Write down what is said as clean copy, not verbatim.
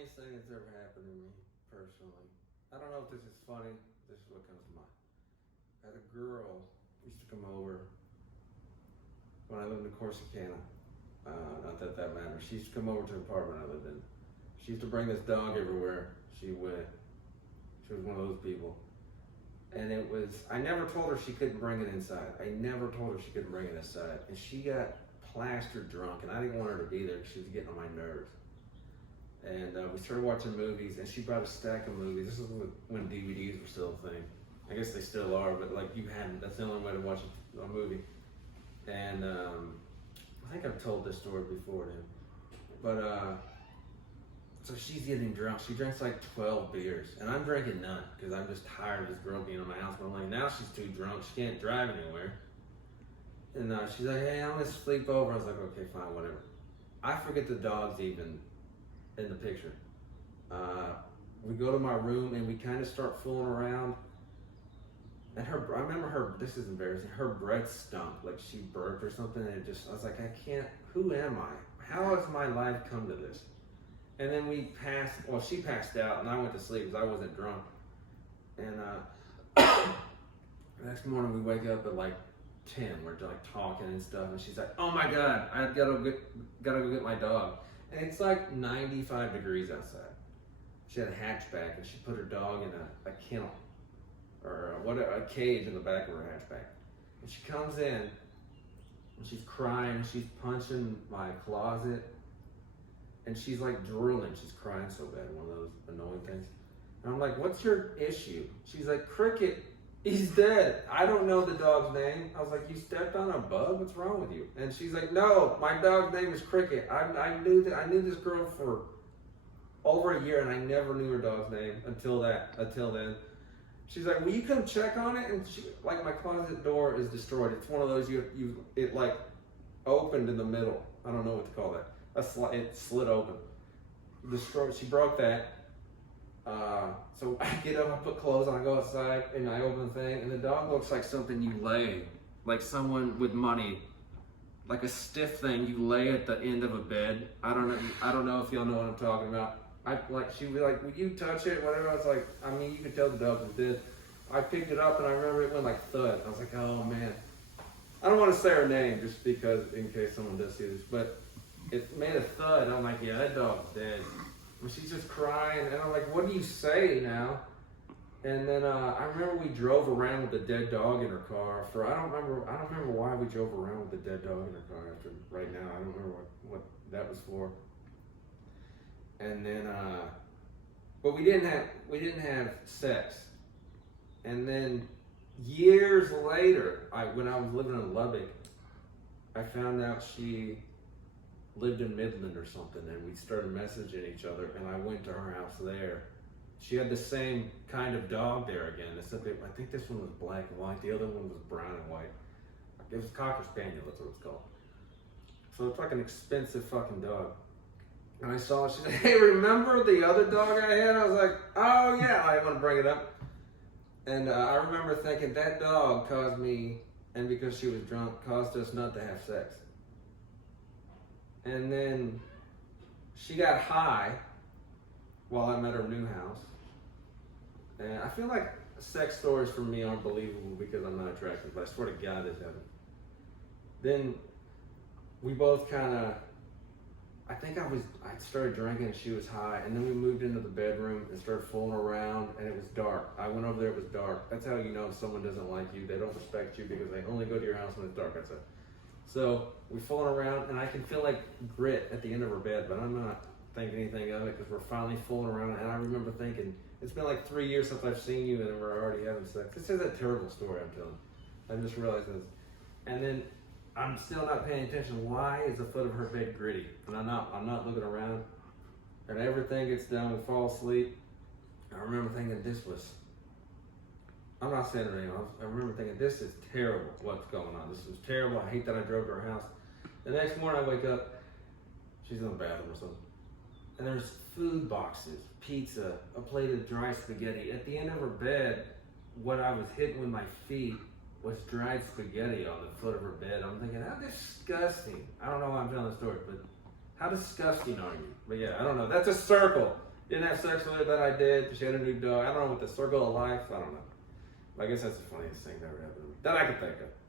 funniest thing that's ever happened to me personally. I don't know if this is funny. This is what comes to mind. I had a girl used to come over when I lived in Corsicana. Not that that matters. She used to come over to the apartment I lived in. She used to bring this dog everywhere she went. She was one of those people. And it was, I never told her she couldn't bring it inside. I never told her she couldn't bring it inside. And she got plastered drunk, and I didn't want her to be there because she was getting on my nerves. And we started watching movies, and she brought a stack of movies. This is when DVDs were still a thing. I guess they still are, but like you hadn't. That's the only way to watch a movie. And I think I've told this story before to him. But so she's getting drunk. She drinks like 12 beers, and I'm drinking none because I'm just tired of this girl being in my house. But I'm like, now she's too drunk. She can't drive anywhere. And she's like, hey, I'm gonna sleep over. I was like, okay, fine, whatever. I forget the dog's even in the picture. We go to my room and we kind of start fooling around. And I remember her, this is embarrassing, her breath stunk, like she burped or something, and I was like, I can't, who am I? How has my life come to this? And then she passed out and I went to sleep because I wasn't drunk. And the next morning we wake up at like 10, we're like talking and stuff, and she's like, oh my God, I gotta go get my dog. And it's like 95 degrees outside. She had a hatchback and she put her dog in a kennel, or a cage in the back of her hatchback. And she comes in and she's crying, she's punching my closet, and she's like drooling. She's crying so bad, one of those annoying things. And I'm like, what's your issue? She's like, Cricket, he's dead. I don't know the dog's name. I was like, you stepped on a bug? What's wrong with you? And she's like, no, my dog's name is Cricket. I knew this girl for over a year, and I never knew her dog's name until then. She's like, will you come check on it? And like, my closet door is destroyed. It's one of those it like opened in the middle. I don't know what to call that. It slid open. Destroyed. She broke that. So I get up, I put clothes on, I go outside, and I open the thing, and the dog looks like something you lay, like someone with money, like a stiff thing you lay at the end of a bed. I don't know if y'all know what I'm talking about. She'd be like, would you touch it? Whatever. I was like, I mean, you could tell the dog was dead. I picked it up, and I remember it went like thud. I was like, oh man. I don't want to say her name just because, in case someone does see this, but it made a thud. I'm like, yeah, that dog's dead. And she's just crying, and I'm like, what do you say now? And then I remember we drove around with the dead dog in her car I don't remember why we drove around with the dead dog in her car right now. I don't remember what that was for. And then but we didn't have sex. And then years later, when I was living in Lubbock, I found out she lived in Midland or something, and we started messaging each other, and I went to her house there. She had the same kind of dog there again, except I think this one was black and white, the other one was brown and white. It was Cocker Spaniel, that's what it's called. So it's like an expensive fucking dog. And I saw it, she said, hey, remember the other dog I had? I was like, oh yeah, I want to bring it up. And I remember thinking that dog caused me, and because she was drunk, caused us not to have sex. And then she got high while I'm at her new house. And I feel like sex stories for me aren't believable because I'm not attractive, but I swear to God it haven't. Then we both kind of, I started drinking and she was high, and then we moved into the bedroom and started fooling around, and it was dark. I went over there, it was dark. That's how you know someone doesn't like you. They don't respect you because they only go to your house when it's dark outside. So we fooling around, and I can feel like grit at the end of her bed, but I'm not thinking anything of it because we're finally fooling around. And I remember thinking, it's been like 3 years since I've seen you, and we're already having sex. This is a terrible story I'm telling. I'm just realizing this. And then I'm still not paying attention. Why is the foot of her bed gritty? And I'm not looking around. And everything gets done, we fall asleep. I remember thinking I'm not saying her name. I remember thinking, this is terrible, what's going on. This is terrible. I hate that I drove to her house. The next morning I wake up, she's in the bathroom or something. And there's food boxes, pizza, a plate of dry spaghetti. At the end of her bed, what I was hitting with my feet was dried spaghetti on the foot of her bed. I'm thinking, how disgusting. I don't know why I'm telling the story, but how disgusting are you? But yeah, I don't know. That's a circle. Didn't have sex with her that I did. She had a new dog. I don't know what the circle of life. I don't know. I guess that's the funniest thing that ever happened to me that I could think of.